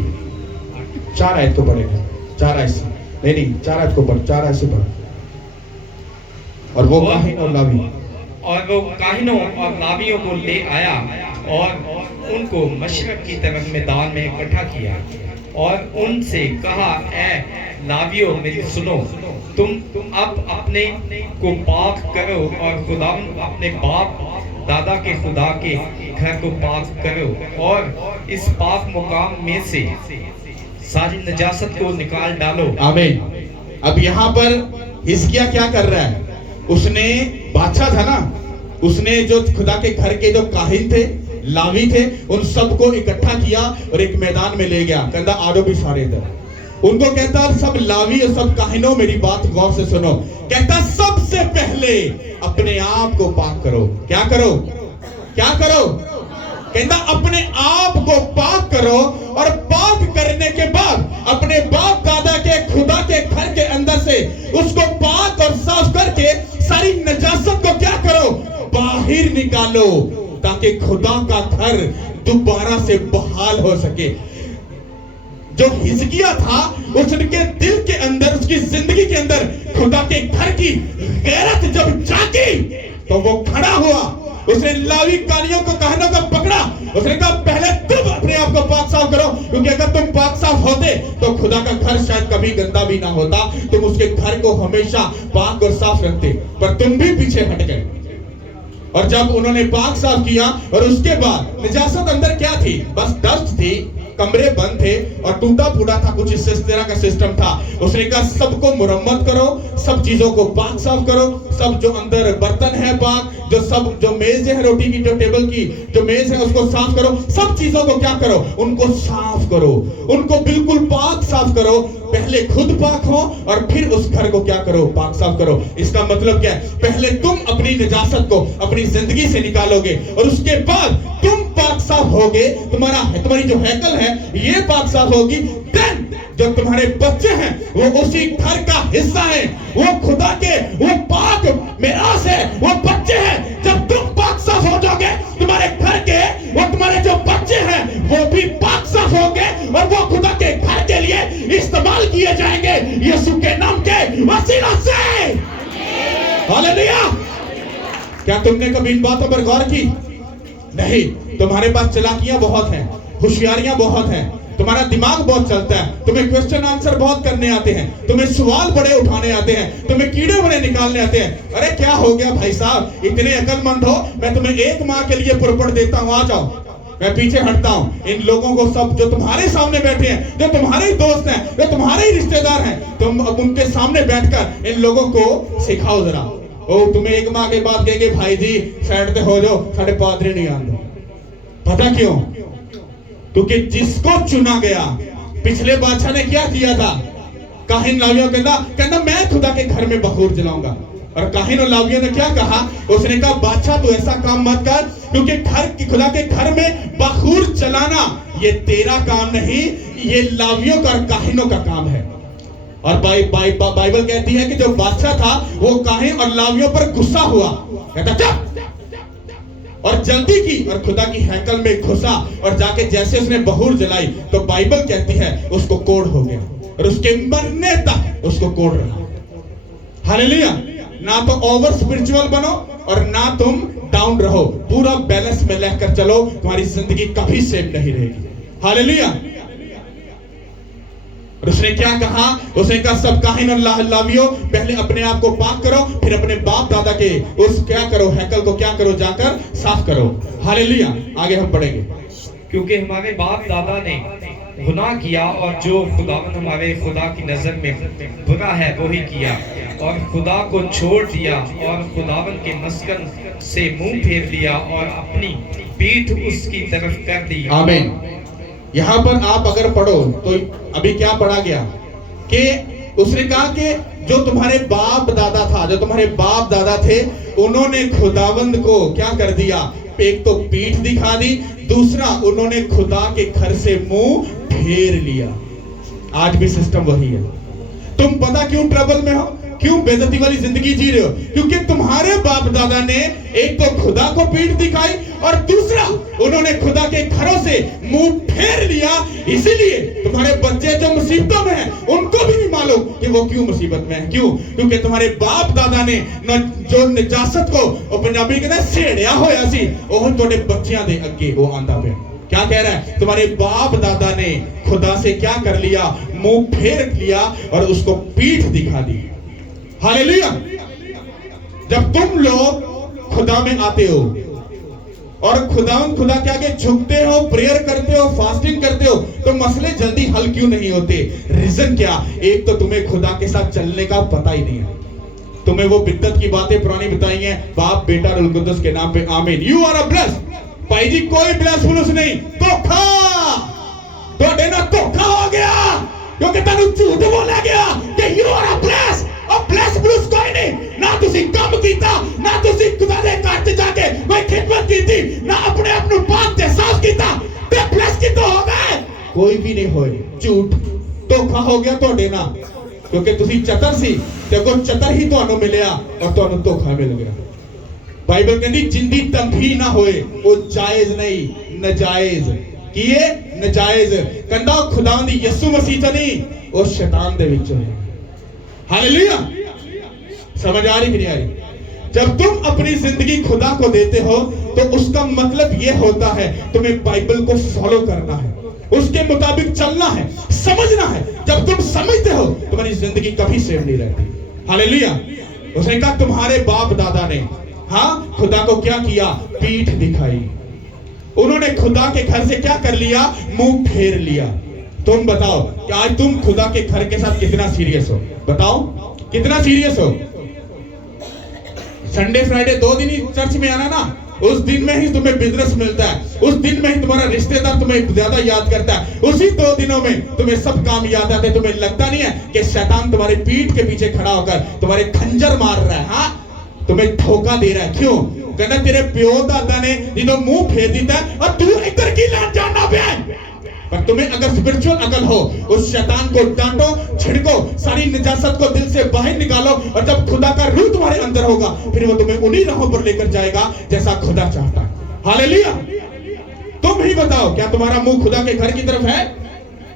4 आयत को पढ़ेंगे। 4 आयत से नहीं, 4 आयत को पढ़, 4 आयत से पढ़। और वो काहिन और लावी, और वो काहिनों और लावियों को ले आया और उनको मशरक की तरफ मैदान में इकट्ठा किया और उनसे कहा, ए लावियों मेरी सुनो, तुम अब अपने को पाक करो और खुदा अपने बाप दादा के खुदा के घर को पाक करो और इस पाक मुकाम में से सारी नजासत को निकाल डालो। आमीन। अब यहाँ पर हिजकिया क्या कर रहा है? उसने बादशाह था ना, उसने जो खुदा के घर के जो काहिन थे, लावी थे, उन सबको इकट्ठा किया और एक मैदान में ले गया। कहता आड़ो भी सारे इधर। उनको कहता सब लावी और सब काहिनों मेरी बात गौर से सुनो। कहता सबसे पहले अपने आप को पाक करो। क्या करो? क्या करो? कहता अपने आप को पाक करो, और पाक करने के बाद अपने बाप दादा के खुदा के घर के अंदर से उसको पाक और साफ करके सारी नजासत को क्या करो? बाहर निकालो, ताकि खुदा का घर दोबारा से बहाल हो सके। जो हिजकिया था, उसके दिल के अंदर, उसकी जिंदगी के अंदर खुदा के घर की गैरत जब जागी तो वो खड़ा हुआ। उसने लावी कालियों को कहने को पकड़ा। उसने कहा पहले तुम अपने आप को पाक साफ करो, क्योंकि अगर तुम पाक साफ होते तो खुदा का घर शायद कभी गंदा भी ना होता। तुम उसके घर को हमेशा पाक और साफ रखते, पर तुम भी पीछे हट गए। और जब उन्होंने पाक साफ किया और उसके बाद निजासत अंदर क्या थी? बस डस्ट थी, कमरे बंद थे और टूटा फूटा था, कुछ इस तरह का सिस्टम था। उसने कहा सबको मुरम्मत करो, सब चीजों को पाक साफ करो, सब जो अंदर बर्तन है पाक, जो मेज है रोटी की, जो टेबल की जो मेज है उसको साफ करो, सब चीजों को क्या करो, उनको साफ करो, उनको बिल्कुल पाक साफ करो। पहले खुद पाक हो और फिर उस घर को क्या करो, पाक साफ करो। इसका मतलब क्या है, पहले तुम अपनी निजासत को अपनी जिंदगी से निकालोगे और उसके बाद तुम पाक साफ होगे, तुम्हारी जो हैकल है ये पाक साफ होगी। देन जो तुम्हारे बच्चे हैं वो उसी घर का हिस्सा है, वो खुदा के वो पाक मिरास है, वो बच्चे हैं। जब तुम पाक साफ हो जाओगे, तुम्हारे घर के वो तुम्हारे जो बच्चे हैं वो भी पाक साफ होंगे और वो खुदा के घर के लिए इस्तेमाल किए जाएंगे यीशु के नाम के वसीला से। हालेलुया। क्या तुमने कभी इन बातों पर गौर की? नहीं। तुम्हारे पास चालाकियां बहुत हैं, होशियारियां बहुत हैं, तुम्हारा दिमाग बहुत चलता है, तुम्हें क्वेश्चन आंसर बहुत करने आते हैं, तुम्हें सवाल बड़े उठाने आते हैं, तुम्हें कीड़े बड़े निकालने आते हैं। अरे क्या हो गया भाई साहब, इतने अकलमंद हो, मैं तुम्हें 1 माह के लिए पुरपट देता हूं, आ जाओ। मैं पीछे हटता हूं। इन लोगों को सब जो तुम्हारे सामने बैठे हैं, जो तुम्हारे दोस्त हैं, जो तुम्हारे रिश्तेदार हैं, तुम अब उनके सामने बैठकर इन लोगों को सिखाओ जरा। ओ तुम्हें 1 माह के बाद कहेंगे भाई जी साइड पे हो जाओ, साढ़े पादरी नहीं आते। पता क्यों? क्योंकि जिसको चुना गया, पिछले बादशाह ने क्या किया था, काहिन लावियों कहना मैं खुदा के घर में बखूर जलाऊंगा। और काहिन और लावियों ने क्या कहा? उसने कहा बादशाह तू ऐसा काम मत कर, क्योंकि खुदा के घर में बखूर चलाना ये तेरा काम नहीं, ये लावियों का और काहिनों का काम है। और बाइबल कहती है कि जो बादशाह था वो काहिन और लावियों पर गुस्सा हुआ, कहता चुप, और जल्दी की और खुदा की हैकल में घुसा और जाके जैसे उसने बखूर जलाई तो बाइबल कहती है उसको कोढ़ हो गया और उसके मरने तक उसको कोढ़ रहा। हालेलुया। ना तो ओवर स्पिरिचुअल बनो और ना तुम डाउन रहो, पूरा बैलेंस में लेकर चलो, तुम्हारी जिंदगी कभी सेफ नहीं रहेगी। हालेलुया। और उसने क्या कहा? उसने कहा सब काहिन और लावियों पहले अपने आप को पाक करो, फिर अपने बाप दादा के उस क्या करो, हैकल को क्या करो, जाकर साफ करो। हालेलुया। आगे हम पढ़ेंगे। क्योंकि हमारे बाप दादा ने गुनाह किया और जो खुदावन हमारे खुदा की नजर में बुरा है वही किया और खुदा को छोड़ दिया और खुदावन के मस्कन से मुंह फेर लिया और अपनी पीठ उसकी तरफ कर दी। आमीन। यहाँ पर आप अगर पढ़ो तो अभी क्या पढ़ा गया कि उसने कहा कि जो तुम्हारे बाप दादा था, जो तुम्हारे बाप दादा थे, उन्होंने खुदावंद को क्या कर दिया? एक तो पीठ दिखा दी, दूसरा उन्होंने खुदा के घर से मुंह फेर लिया। आज भी सिस्टम वही है। तुम पता क्यों ट्रबल में हो, क्यों बेइज्जती वाली जिंदगी जी रहे हो? क्योंकि तुम्हारे बाप दादा ने एक तो खुदा को पीठ दिखाई और दूसरा उन्होंने खुदा के घरों से मुंह फेर लिया। इसीलिए तुम्हारे बच्चे जो मुसीबतों में हैं उनको भी नहीं मालूम कि वो क्यों मुसीबत में हैं। क्यों? क्योंकि तुम्हारे बाप दादा ने जो निजासत को पंजाबी कहते हैं सेड़िया होया सी, ओह थोड़े बच्चियां दे अगे वो आंदा पे। क्या कह रहा है? तुम्हारे बाप दादा ने खुदा से क्या कर लिया? मुंह फेर लिया और उसको पीठ दिखा दी। हालेलुया। जब तुम लोग खुदा में आते हो और खुदा के आगे झुकते हो, प्रेयर करते हो, फास्टिंग करते हो, तो मसले जल्दी हल क्यों नहीं होते? रीजन क्या? एक तो तुम्हें खुदा के साथ चलने का पता ही नहीं है। तुम्हें वो बिद्दत की बातें पुरानी बताई हैं, बाप बेटा रूह कुद्दुस के नाम पे आमीन। You are a blessed. भाई जी कोई ब्लेसफुलनेस नहीं, धोखा। तो ना धोखा हो गया क्योंकि तनु झूठ बोला गया कि you are a blessed. Bless कोई नहीं, ना तुसी काम कीता, ना तुसी खुदा दे घर ते जाके कोई खिदमत कीती, ना अपने आप नु पाक ते साफ कीता, ते ब्लेस की तो हो गए? कोई भी नहीं होए। झूठ, धोखा हो गया तोड़े ना, क्योंकि तुसी चतर सी ते को चतर ही ਤੁਹਾਨੂੰ ਮਿਲਿਆ और ਤੁਹਾਨੂੰ ਧੋਖਾ मिल गया। बाइबल कहती जिंदी तंबी ना होए वो जायज नहीं, नजायज किए नजायज कंदा खुदावंद यीशु मसीह च नहीं, वो शैतान दे विच है। हालेलुया। समझ आ रही कि नहीं आ रही? जब तुम अपनी जिंदगी खुदा को देते हो तो उसका मतलब यह होता है तुम्हें बाइबल को फॉलो करना है, उसके मुताबिक चलना है, समझना है। जब तुम समझते हो तुम्हारी जिंदगी कभी सेफ नहीं रहती। हालेलुया। उसने कहा तुम्हारे बाप दादा ने हाँ खुदा को क्या किया? पीठ दिखाई। उन्होंने खुदा के घर से क्या कर लिया? मुंह फेर लिया। तुम बताओ कि आज तुम खुदा के घर के साथ कितना सीरियस हो? बताओ कितना सीरियस हो? संडे फ्राइडे 2 दिन ही चर्च में आना ना, उस दिन में ही तुम्हें बिजनेस मिलता है, उस दिन में ही तुम्हारा रिश्तेदार तुम्हें ज्यादा याद करता है, उसी 2 दिनों में तुम्हें सब काम याद आते हैं। तुम्हें लगता नहीं है कि शैतान तुम्हारे पीठ के पीछे खड़ा होकर तुम्हारे खंजर मार रहा है? हाँ, तुम्हें धोखा दे रहा है। क्यों? कहना तेरे प्यो दादा ने जिन्हों मुंह फेर दिया है और तू इधर की लान जानना पे। पर तुम्हें अगर स्पिरिचुअल अकल हो, उस शैतान को डांटो, छिड़को, सारी निजासत को दिल से बाहर निकालो, और जब खुदा का रूह तुम्हारे अंदर होगा फिर वो तुम्हें उन्हीं राहों पर लेकर जाएगा जैसा खुदा चाहता है। हालेलुया। तुम ही बताओ, क्या तुम्हारा मुंह खुदा के घर की तरफ है?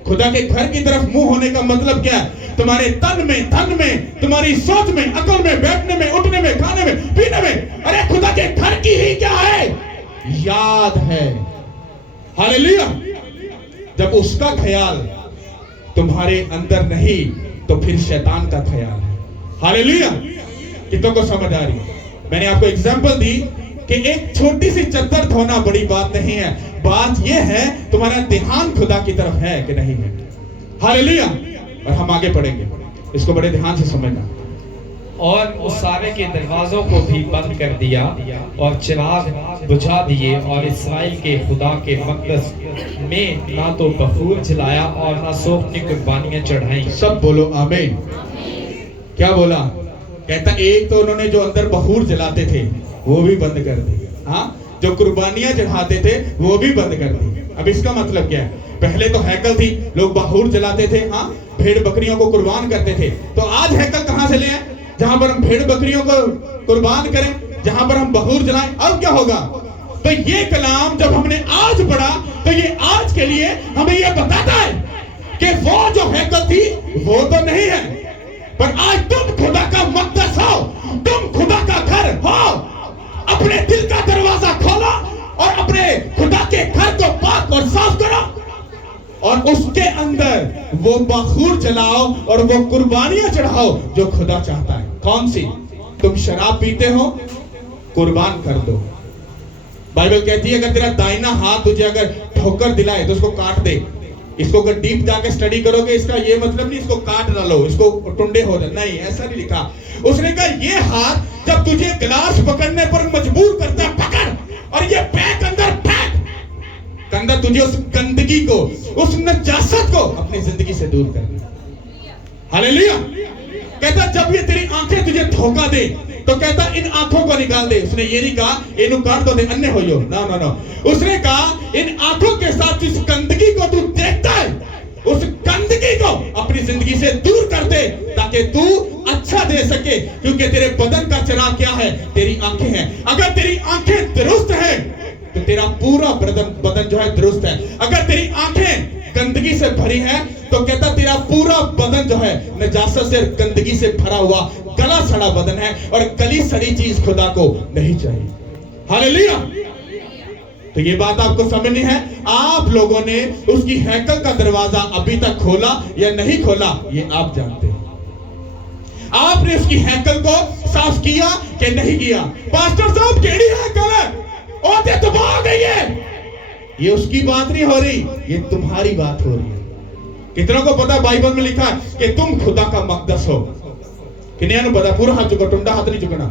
खुदा के घर की तरफ मुंह होने का मतलब क्या है? तुम्हारे तन में, धन में, तुम्हारी सोच में, अकल में, बैठने में, उठने में, खाने में, पीने में, अरे खुदा के घर की ही क्या है? याद है। हालेलुया। जब उसका ख्याल तुम्हारे अंदर नहीं तो फिर शैतान का ख्याल है। हालेलुया। कितनों को समझ आ रही है? मैंने आपको एग्जांपल दी कि एक छोटी सी चद्दर धोना बड़ी बात नहीं है, बात यह है तुम्हारा ध्यान खुदा की तरफ है कि नहीं है। हालेलुया। और हम आगे पढ़ेंगे, इसको बड़े ध्यान से समझना। और उस सारे के दरवाजों को भी बंद कर दिया और चिराग बुझा दिए, और इस्राएल के खुदा के मकदस में ना तो बखूर जलाया और ना सोपनी कुर्बानियां चढ़ाई। सब बोलो आमीन। क्या बोला? कहता एक तो उन्होंने जो अंदर बखूर जलाते थे वो भी बंद कर दी, हाँ, जो कुर्बानियां चढ़ाते थे वो भी बंद कर दी। अब इसका मतलब क्या है? पहले तो हैकल थी, लोग बखूर जलाते थे, हाँ, भेड़ बकरियों को कुर्बान करते थे। तो आज हैकल कहां से ले आए? जहां पर हम भेड़ बकरियों को कुर्बान करें, जहां पर हम बखूर जलाएं। अब क्या होगा? तो ये कलाम जब हमने आज पढ़ा तो ये आज के लिए हमें ये बताता है कि वो जो हैकल थी वो तो नहीं है, पर आज तुम खुदा का मकदस हो, तुम खुदा का घर हो। अपने दिल का दरवाजा खोलो और अपने खुदा के घर को पाक और साफ करो, और उसके अंदर वो बखूर जलाओ और वो कुर्बानियां चढ़ाओ जो खुदा चाहता है। कौन सी? तुम शराब पीते हो, कुर्बान कर दो। बाइबल कहती है अगर तेरा दाहिना हाथ तुझे अगर ठोकर दिलाए तो उसको काट दे। इसको अगर डीप जाके स्टडी करोगे, इसका ये मतलब नहीं इसको काट डालो, इसको टुंडे हो जाए, नहीं, ऐसा नहीं लिखा। उसने कहा ये हाथ जब तुझे गिलास पकड़ने पर मजबूर करता है, पकड़ और ये पैक अंदर फेंक, अंदर तुझे उस गंदगी को, उस नजासत को अपनी जिंदगी से दूर करना। हालेलुया। कहता जब ये तेरी आंखें तुझे धोखा दे तो कहता इन आंखों को निकाल दे। उसने ये नहीं कहा इनु काट दो दे अन्य हो यो, ना ना ना। उसने कहा इन आंखों के साथ जिस गंदगी को तू देखता है उस गंदगी को अपनी जिंदगी से दूर कर दे, ताकि तू अच्छा दे सके, क्योंकि तेरे बदन का चिराग क्या है? तेरी आंखें हैं। अगर तेरी आंखें दुरुस्त है तो तेरा पूरा बदन जो है दुरुस्त है। अगर तेरी आंखें गंदगी से भरी है तो कहता तेरा पूरा बदन जो है नजासत से, गंदगी से भरा हुआ गला सड़ा बदन है, और गली सड़ी चीज खुदा को नहीं चाहिए। हालेलुया। तो ये बात आपको समझनी है। आप लोगों ने उसकी हैकल का दरवाजा अभी तक खोला या नहीं खोला ये आप जानते हैं। आपने उसकी हैकल को साफ किया कि नहीं किया? पास्टर साहब केड़ी हैकल है, ओते तबाह हो गई है, ये उसकी बात नहीं हो रही, ये तुम्हारी बात हो रही है। कितनों को पता बाइबल में लिखा है कि तुम खुदा का मकदस हो? किन्हीं को पता? पूरा हाथ चुको, टुंडा हाथ नहीं चुकना।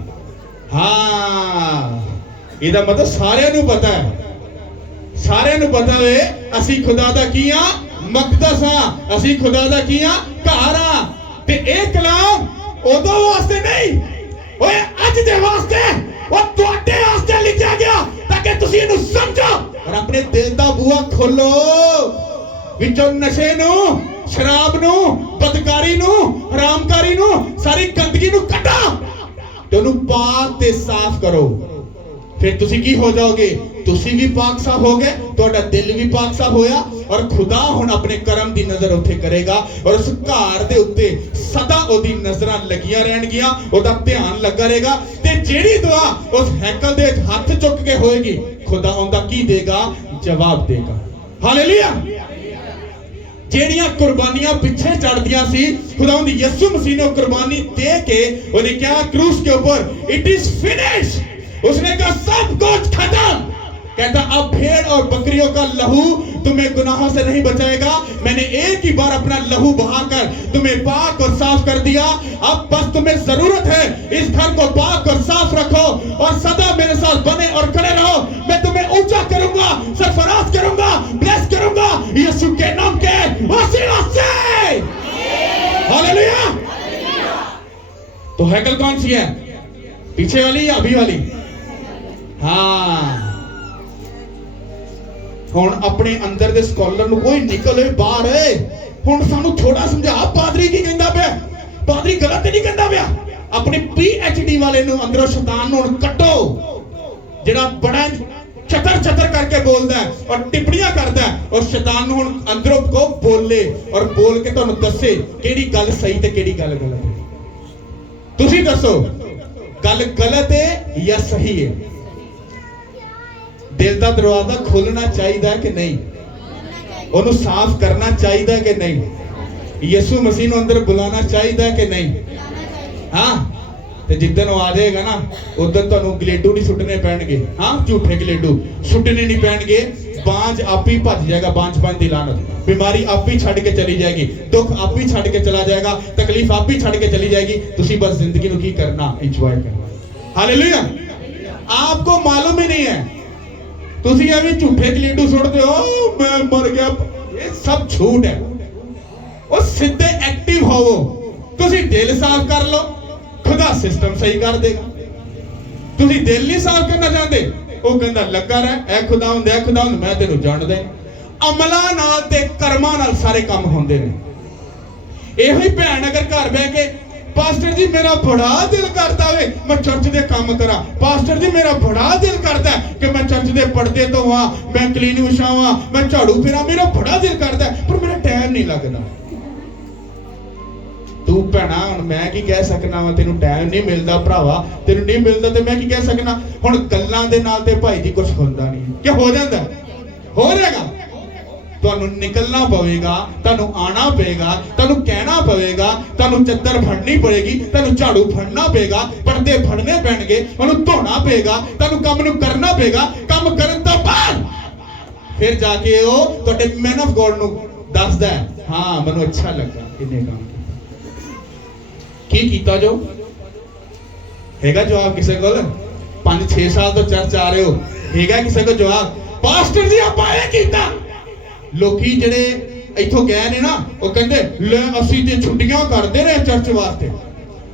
हाँ, इधर मतलब सारे नु पता है, सारे नु पता है असी खुदा दा किया मकदस हां, असी खुदा दा किया घर हां। ते एक कलाम ओदो वास्ते नहीं, ओए अज दे वास्ते, ओ तुहाडे वास्ते लिखा गया ताकि तुसी इनु समझो और अपने दिल दा बुआ खोलो, विचों नशे नु, शराब नु, बदकारी नु, हरामकारी नु, सारी गंदगी नु कटा ते ओनु पाक ते साफ करो। फिर तुसी की हो जाओगे? तुसी भी पाक साफ हो गए, तुहाडा दिल भी पाक साफ होया, और खुदा हुण अपने करम दी नजर उत्ते करेगा, और उस घर दे उत्ते सदा ओदी नजरां लगियां रहणगियां, ओदा ध्यान लगा रहेगा। ते जेड़ी दुआ उस हैकल दे हथ चुक के होएगी, खुदा उनदा की देगा? जवाब देगा। हालेलुया। जेड़ियां कुर्बानियां पिछे चढ़दियां सी, खुदा दी यीशु मसीह ने कुर्बानी दे के उन्हें क्या क्रूस के ऊपर इट इज फिनिश, उसने कहा सब कुछ खत्म। कहता अब भेड़ और बकरियों का लहू तुम्हें गुनाहों से नहीं बचाएगा, मैंने एक ही बार अपना लहू बहाकर तुम्हें पाक और साफ कर दिया। अब बस तुम्हें जरूरत है इस घर को पाक और साफ रखो और सदा मेरे साथ बने और खड़े रहो। मैं तुम्हें ऊंचा करूंगा, सरफराज करूंगा, ब्लेस करूंगा यीशु के नाम के वसीला से। हालेलुया। तो हैकल कौन सी है, पीछे वाली या अभी वाली? हाँ, ਹੁਣ ਆਪਣੇ ਅੰਦਰ ਦੇ ਸਕਾਲਰ ਨੂੰ ਕੋਈ ਨਿਕਲੇ ਬਾਹਰ। ਹੁਣ ਸਾਨੂੰ ਥੋੜਾ ਸਮਝਾ, ਪਾਦਰੀ ਕੀ ਕਹਿੰਦਾ ਪਿਆ? ਪਾਦਰੀ ਗਲਤ ਨਹੀਂ ਕਹਿੰਦਾ ਪਿਆ। ਆਪਣੀ PhD ਵਾਲੇ ਨੂੰ ਅੰਦਰੋਂ ਸ਼ੈਤਾਨ ਨੂੰ ਕੱਢੋ, ਜਿਹੜਾ ਬੜਾ ਚਤਰ ਕਰਕੇ ਬੋਲਦਾ ਔਰ ਟਿੱਪਣੀਆਂ ਕਰਦਾ ਔਰ ਸ਼ੈਤਾਨ ਨੂੰ ਹੁਣ ਅੰਦਰੋਂ ਕੋ ਬੋਲੇ ਔਰ ਬੋਲ ਕੇ ਤੁਹਾਨੂੰ ਦੱਸੇ ਕਿਹੜੀ ਗੱਲ ਸਹੀ ਤੇ ਕਿਹੜੀ ਗੱਲ ਗਲਤ ਹੈ। ਤੁਸੀਂ ਦੱਸੋ ਗੱਲ ਗਲਤ ਹੈ ਜਾਂ ਸਹੀ ਹੈ? दिल का दरवाजा खोलना चाहिए कि नहीं? ਉਹਨੂੰ ਸਾਫ਼ करना चाहिए कि नहीं? ਯਿਸੂ ਮਸੀਹ ਨੂੰ ਅੰਦਰ ਬੁਲਾਉਣਾ चाहिए कि नहीं? हाँ, ਤੇ ਜਿੱਦਨ ਉਹ ਆ ਜਾਏਗਾ ਨਾ ਉਦੋਂ ਤੁਹਾਨੂੰ ਗਲੇਡੂ ਨਹੀਂ ਸੁੱਟਣੇ ਪੈਣਗੇ। ਹਾਂ, ਝੂਠੇ ਗਲੇਡੂ ਸੁੱਟਣੇ ਨਹੀਂ ਪੈਣਗੇ। ਬਾਂਝ ਆਪ ਹੀ ਭੱਜ ਜਾਏਗਾ, ਬਾਂਝ ਦੀ ਲਾਨਤ। बीमारी आप ही छड़ के चली जाएगी, दुख आप ही छड़ के चला जाएगा, तकलीफ आप ही छड़ के चली जाएगी। तुसी बस जिंदगी ਨੂੰ ਕੀ करना, एंजॉय करना। हालेलुया। आपको मालूम ही नहीं है, ਤੁਸੀਂ ਐਵੇਂ ਝੂਠੇ ਗਲੇਡੂ ਸੁੱਟਦੇ ਹੋ, ਮੈਂ ਮਰ ਗਿਆ। ਇਹ ਸਭ ਝੂਠ ਹੈ। ਉਹ ਸਿੱਧੇ ਐਕਟਿਵ ਹੋਵੋ। ਤੁਸੀਂ ਦਿਲ ਸਾਫ਼ ਕਰ ਲਓ, ਖੁਦਾ ਸਿਸਟਮ ਸਹੀ ਕਰ ਦੇਗਾ। ਤੁਸੀਂ ਦਿਲ ਨਹੀਂ ਸਾਫ਼ ਕਰਨਾ ਚਾਹੁੰਦੇ, ਉਹ ਕਹਿੰਦਾ ਲੱਗਾ ਰਹਿ, ਐ ਖੁਦਾਵੰਦ ਐ ਖੁਦਾਵੰਦ, ਮੈਂ ਤੈਨੂੰ ਜਾਣਦਾ। ਅਮਲਾਂ ਨਾਲ ਤੇ ਕਰਮਾਂ ਨਾਲ ਸਾਰੇ ਕੰਮ ਹੁੰਦੇ ਨੇ। ਇਹੋ ਹੀ ਭੈਣ ਅਗਰ ਘਰ ਬਹਿ ਕੇ पास्टर जी मेरा बड़ा दिल करता है मैं चर्च दे काम करा, पास्टर जी मेरा बड़ा दिल करता है कि मैं चर्च दे पढ़ते तो हाँ, मैं क्लीन विछावां, मैं झाड़ू फिरा, मेरा बड़ा दिल करता है पर मेरा टाइम नहीं लगता। तू भैना हुण मैं की कह सकना वा, तेनू टाइम नहीं मिलता भरावा, तेनू नहीं मिलता ते मैं की कह सकना। हुण गल्लां दे नाल ते भाई जी कुछ हुंदा नहीं, कि हो जांदा? हो जाएगा। ਤੁਹਾਨੂੰ ਨਿਕਲਣਾ ਪਵੇਗਾ, ਤੁਹਾਨੂੰ ਆਣਾ ਪਏਗਾ, ਤੁਹਾਨੂੰ ਕਹਿਣਾ ਪਵੇਗਾ, ਤੁਹਾਨੂੰ ਚੱਦਰ ਫੜਨੀ ਪਏਗੀ, ਤੁਹਾਨੂੰ ਝਾੜੂ ਫੜਨਾ ਪਏਗਾ, ਪਰਦੇ ਫੜਨੇ ਪੈਣਗੇ, ਉਹਨੂੰ ਧੋਣਾ ਪਏਗਾ, ਤੁਹਾਨੂੰ ਕੰਮ ਨੂੰ ਕਰਨਾ ਪਏਗਾ। ਕੰਮ ਕਰਨ ਤੋਂ ਬਾਅਦ ਫਿਰ ਜਾ ਕੇ ਉਹ ਤੁਹਾਡੇ ਮੈਨ ਆਫ ਗੋਡ ਨੂੰ ਦੱਸਦਾ ਹੈ, ਹਾਂ ਮੈਨੂੰ ਅੱਛਾ ਲੱਗਾ ਇਹਨੇ ਕੰਮ ਕੀ ਕੀਤਾ। ਜੋ ਹੈਗਾ ਜਵਾਬ ਕਿਸੇ ਕੋਲ? 5-6 ਸਾਲ ਤੋਂ ਚਰਚ ਆ ਰਹੇ ਹੋ, ਹੈਗਾ ਕਿਸੇ ਕੋਲ ਜਵਾਬ? ਪਾਸਟਰ ਜੀ ਆਪਾਂ ਇਹ ਕੀਤਾ। ਲੋਕੀ ਜਿਹੜੇ ਇੱਥੋਂ ਗਏ ਨੇ ਨਾ, ਉਹ ਕਹਿੰਦੇ ਲੈ ਅਸੀਂ ਤੇ ਛੁੱਟੀਆਂ ਕਰਦੇ ਰਹੇ ਚਰਚ ਵਾਸਤੇ,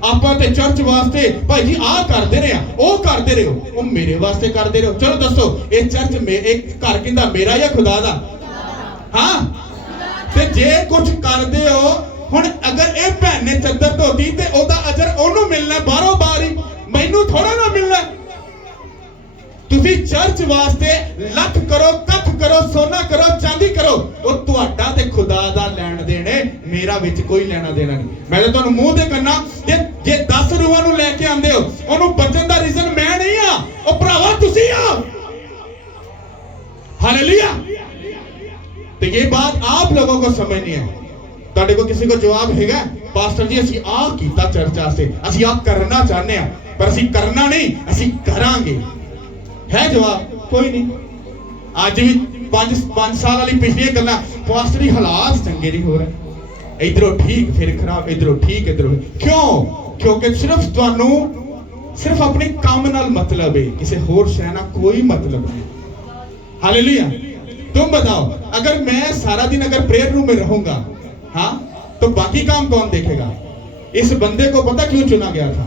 ਆਪਾਂ ਤੇ ਚਰਚ ਵਾਸਤੇ ਭਾਈ ਜੀ ਆਹ ਕਰਦੇ ਰਹੇ ਆ, ਉਹ ਕਰਦੇ ਰਹੇ ਹੋ, ਉਹ ਮੇਰੇ ਵਾਸਤੇ ਕਰਦੇ ਰਹੇ ਹੋ। ਚਲੋ ਦੱਸੋ ਇਹ ਚਰਚ ਇਹ ਘਰ ਕਿੰਦਾ, ਮੇਰਾ ਜਾਂ ਖੁਦਾ ਦਾ? ਹਾਂ, ਤੇ ਜੇ ਕੁਝ ਕਰਦੇ ਹੋ, ਹੁਣ ਅਗਰ ਇਹ ਭੈਣ ਨੇ ਚੱਦਰ ਧੋਤੀ ਤੇ ਉਹਦਾ ਅਜਰ ਉਹਨੂੰ ਮਿਲਣਾ ਬਾਹਰੋਂ ਬਾਹਰ ਹੀ, ਮੈਨੂੰ ਥੋੜਾ ਨਾ ਮਿਲਣਾ। ਤੁਸੀਂ ਚਰਚ ਵਾਸਤੇ ਲੱਖ ਕਰੋ, ਕੱਖ ਕਰੋ, ਸੋਨਾ ਕਰੋ, ਚਾਂਦੀ ਕਰੋ, ਉਹ ਤੁਹਾਡਾ ਤੇ ਖੁਦਾ ਦਾ ਲੈਣ ਦੇਣ ਹੈ, ਮੇਰਾ ਵਿੱਚ ਕੋਈ ਲੈਣਾ ਦੇਣਾ ਨਹੀਂ। ਮੈਂ ਤਾਂ ਤੁਹਾਨੂੰ ਮੂੰਹ ਤੇ ਕਰਨਾ, ਜੇ 10 ਰੂਹਾਂ ਨੂੰ ਲੈ ਕੇ ਆਂਦੇ ਹੋ, ਉਹਨੂੰ ਬਚਣ ਦਾ ਰੀਜ਼ਨ ਮੈਂ ਨਹੀਂ ਆ, ਉਹ ਭਰਾਵਾ ਤੁਸੀਂ ਆ। हालेलुया। तो ये बात आप लोगों को समझनी है। ਤੁਹਾਡੇ ਕੋਲ ਕਿਸੇ ਕੋ ਜਵਾਬ ਹੈਗਾ? ਪਾਸਟਰ ਜੀ ਅਸੀਂ ਆਹ ਕੀਤਾ ਚਰਚ ਵਾਸਤੇ, ਅਸੀਂ ਆਹ ਕਰਨਾ ਚਾਹੁੰਦੇ ਆ, ਪਰ ਅਸੀਂ ਕਰਨਾ ਨਹੀਂ, ਅਸੀਂ ਕਰਾਂਗੇ। ਹੈ ਜਵਾਬ? ਕੋਈ ਨਹੀਂ। ਅੱਜ ਵੀ 5 ਸਾਲ ਵਾਲੀ ਪਿਛਲੀਆਂ ਗੱਲਾਂ, ਪਾਸਟਰ ਜੀ ਹਾਲਾਤ ਚੰਗੇ ਨਹੀਂ ਹੋ ਰਹੇ, ਇਧਰੋਂ ਠੀਕ ਫਿਰ ਖਰਾਬ, ਇਧਰੋਂ ਠੀਕ ਇਧਰੋਂ। ਕਿਉਂ? ਕਿਉਂਕਿ ਸਿਰਫ ਤੁਹਾਨੂੰ ਸਿਰਫ ਆਪਣੇ ਕੰਮ ਨਾਲ ਮਤਲਬ ਹੈ, ਕਿਸੇ ਹੋਰ ਸ਼ੈ ਨਾਲ ਕੋਈ ਮਤਲਬ ਨਹੀਂ। हालेलुया। तुम बताओ, अगर मैं सारा दिन अगर प्रेयर रूम में रहूंगा, हाँ, तो बाकी काम कौन देखेगा? इस बंदे को पता क्यों चुना गया था?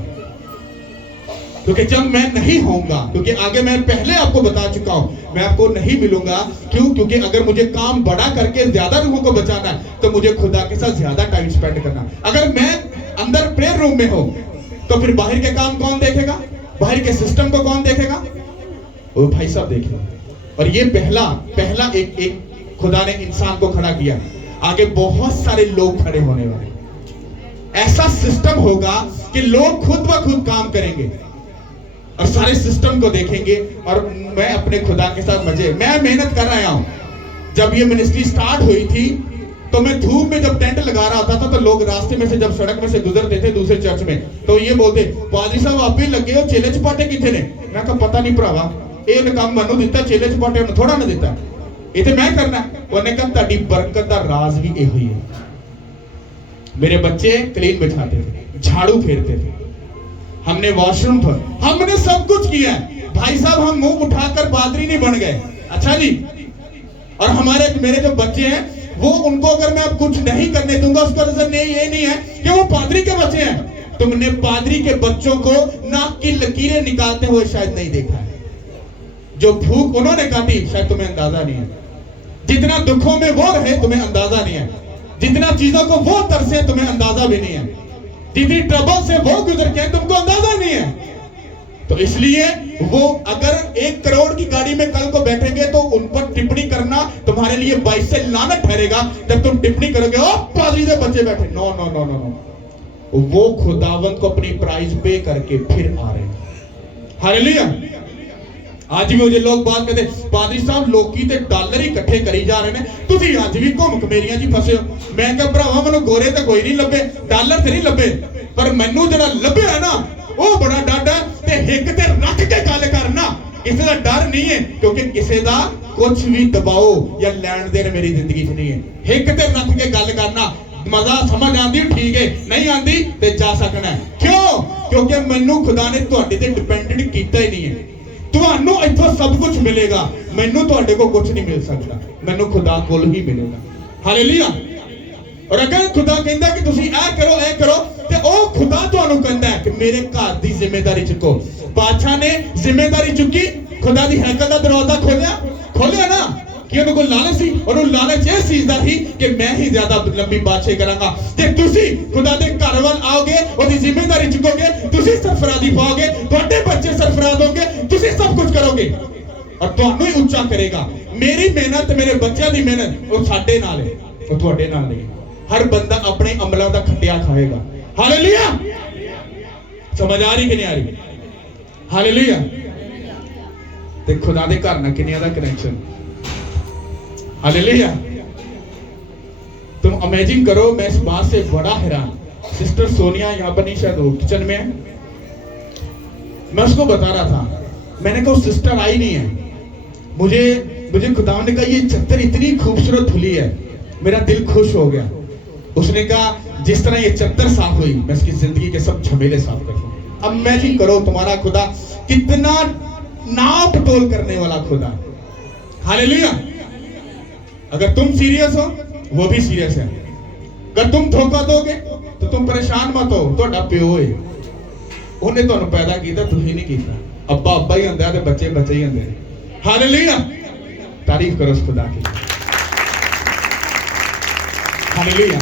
क्योंकि जब मैं नहीं होऊंगा, क्योंकि आगे मैं पहले आपको बता चुका हूं, मैं आपको नहीं मिलूंगा। क्यों? क्योंकि अगर मुझे काम बड़ा करके ज्यादा लोगों को बचाना है, तो मुझे खुदा के साथ ज्यादा टाइम स्पेंड करना। अगर मैं अंदर प्रेयर रूम में हूं, तो फिर बाहर के काम कौन देखेगा? बाहर के सिस्टम को कौन देखेगा? वो भाई साहब देखेगा। और ये पहला एक खुदा ने इंसान को खड़ा किया, आगे बहुत सारे लोग खड़े होने वाले। ऐसा सिस्टम होगा कि लोग खुद ब खुद काम करेंगे और सारे सिस्टम को देखेंगे। और मैं अपने खुदा के साथ मजे, मैं मेहनत कर रहा हूं। जब ये मिनिस्ट्री स्टार्ट हुई थी, तो मैं धूप में जब टेंट लगा रहा था, तो लोग रास्ते में से जब सड़क में से गुजरते थे दूसरे चर्च में, तो ये बोलते पादरी साहब आप ही लगे हो, चेले चपाटे किथे ने? मैं कहा पता नहीं भरावा, ਇਹ ਕੰਮ ਮੈਨੂੰ ਦਿੱਤਾ, ਚੇਲੇ ਚਪਾਟੇ ਨੂੰ ਥੋੜਾ ਨਾ ਦਿੱਤਾ, ਇਹ ਤੇ मैं करना। ਉਹਨੇ कहा ਤੁਹਾਡੀ बरकत का राज भी ਇਹੋ ही है। मेरे बच्चे क्लीन बिछाते थे, झाड़ू फेरते थे, हमने वॉशरूम पर, हमने सब कुछ किया है भाई साहब। हम मुंह उठाकर पादरी नहीं बन गए, अच्छा जी। और हमारे मेरे जो बच्चे हैं वो, उनको अगर मैं अब कुछ नहीं करने दूंगा उसका रीजन नहीं, ये नहीं है कि वो पादरी के बच्चे हैं। तुमने पादरी के बच्चों को नाक की लकीरें निकालते हुए शायद नहीं देखा है। जो भूख उन्होंने काटी शायद तुम्हें अंदाजा नहीं है, जितना दुखों में वो रहे तुम्हें अंदाजा नहीं है, जितना चीजों को वो तरसे तुम्हें अंदाजा भी नहीं है, जितनी ट्रबल से वो गुजर के तुमको अंदाजा नहीं है। तो इसलिए वो अगर 1 करोड़ की गाड़ी में कल को बैठेंगे तो उन पर टिप्पणी करना तुम्हारे लिए 22 से लानत ठहरेगा। जब तुम टिप्पणी करोगे ओ पादरी से बच्चे बैठे, no no no no no, वो खुदावंत को अपनी प्राइस पे करके फिर आ रहे हैं। हालेलुया। आज भी मुझे लोग बात कहते पादरी साहब लोकी ते डॉलर ही इकट्ठे करी जा रहे हैं, तुसी आज भी घुम कमेरियां जी फसे हो। मैं कहा भरावा मैनू गोरे तो कोई नहीं लभे, डॉलर ते नहीं लभे, पर मैनू जड़ा लभे है ना वो बड़ा डाडा ते हिक ते रख के गल करना, किसी का डर नहीं है, क्योंकि किसी का कुछ भी दबाओ या लैन देन मेरी जिंदगी च नहीं है। हिक ते रख के गल करना, मजा समझ आती ठीक है, नहीं आती ते जा सकना है। क्यों? क्योंकि मैनू खुदा ने तुहाडे ते डिपेंडेंट कीता ही नहीं है। ਤੁਹਾਨੂੰ ਇੱਥੋਂ ਸਭ ਕੁਝ ਮਿਲੇਗਾ, ਮੈਨੂੰ ਤੁਹਾਡੇ ਕੋਲ ਕੁਝ ਨਹੀਂ ਮਿਲ ਸਕਦਾ, ਮੈਨੂੰ ਖੁਦਾ ਕੋਲ ਹੀ ਮਿਲੇਗਾ। ਹਾਲੇਲੂਇਆ। ਔਰ ਅਗਰ ਖੁਦਾ ਕਹਿੰਦਾ ਕਿ ਤੁਸੀਂ ਇਹ ਕਰੋ ਤੇ ਉਹ ਖੁਦਾ ਤੁਹਾਨੂੰ ਕਹਿੰਦਾ ਹੈ ਕਿ ਮੇਰੇ ਘਰ ਦੀ ਜ਼ਿੰਮੇਵਾਰੀ ਚੁੱਕੋ। ਬਾਦਸ਼ਾਹ ਨੇ ਜ਼ਿੰਮੇਵਾਰੀ ਚੁੱਕੀ, ਖੁਦਾ ਦੀ ਹੈਕਲ ਦਾ ਦਰਵਾਜ਼ਾ ਖੋਲਿਆ ਨਾ कि उनको लालच सी, और लालच इस चीज का ही कि मैं ही ज्यादा लंबी बातचीत करांगा ते तुसी खुदा दे घर वाल आओगे, ओदी जिम्मेदारी चुकोगे, तुसी सरफराजी पाओगे, ਤੁਹਾਡੇ ਬੱਚੇ सरफराज होंगे, तुसी सब कुछ करोगे और ਤੁਹਾਨੂੰ ਹੀ ਉੱਚਾ ਕਰੇਗਾ। मेरी मेहनत मेरे बच्चों की मेहनत ਉਹ ਸਾਡੇ ਨਾਲ ਹੈ, ਉਹ ਤੁਹਾਡੇ ਨਾਲ ਨਹੀਂ। हर बंदा अपने अमलों का खटिया खाएगा। हालेलुया। समझ आ रही कि नहीं आ रही? हालेलुया। ते खुदा दे घर नाल किन्नियां दा कनेक्शन। हालेलुया। तुम इमेजिन करो, मैं इस बात से बड़ा हैरान, सिस्टर सोनिया यहाँ पर नहीं शायद वो किचन में है, मैं उसको बता रहा था, मैंने कहा सिस्टर आई नहीं है, मुझे खुदा ने कहा ये चद्दर इतनी खूबसूरत धुली है, मेरा दिल खुश हो गया। उसने कहा जिस तरह ये चद्दर साफ हुई मैं उसकी जिंदगी के सब झमेले साफ कर दूं। अब इमेजिन करो तुम्हारा खुदा कितना नाप तोल करने वाला खुदा। हालेलुया। अगर तुम सीरियस हो वो भी सीरियस है, अगर तुम धोखा दोगे तो तुम परेशान मत हो, ਤੁਹਾਡਾ ਪਿਓ ਹੈ, ਉਹਨੇ ਤੁਹਾਨੂੰ ਪੈਦਾ ਕੀਤਾ, ਤੁਸੀਂ ਨਹੀਂ ਕੀਤਾ। ਅੱਬਾ ਅੱਬਾ ਹੀ ਹੁੰਦਾ ਤੇ ਬੱਚੇ ਬੱਚੇ ਹੀ ਹੁੰਦੇ ਨੇ। ਹਾਲੇਲੂਇਆ। ਤਾਰੀਫ ਕਰੋ ਉਸ ਖੁਦਾ की। हालेलुया।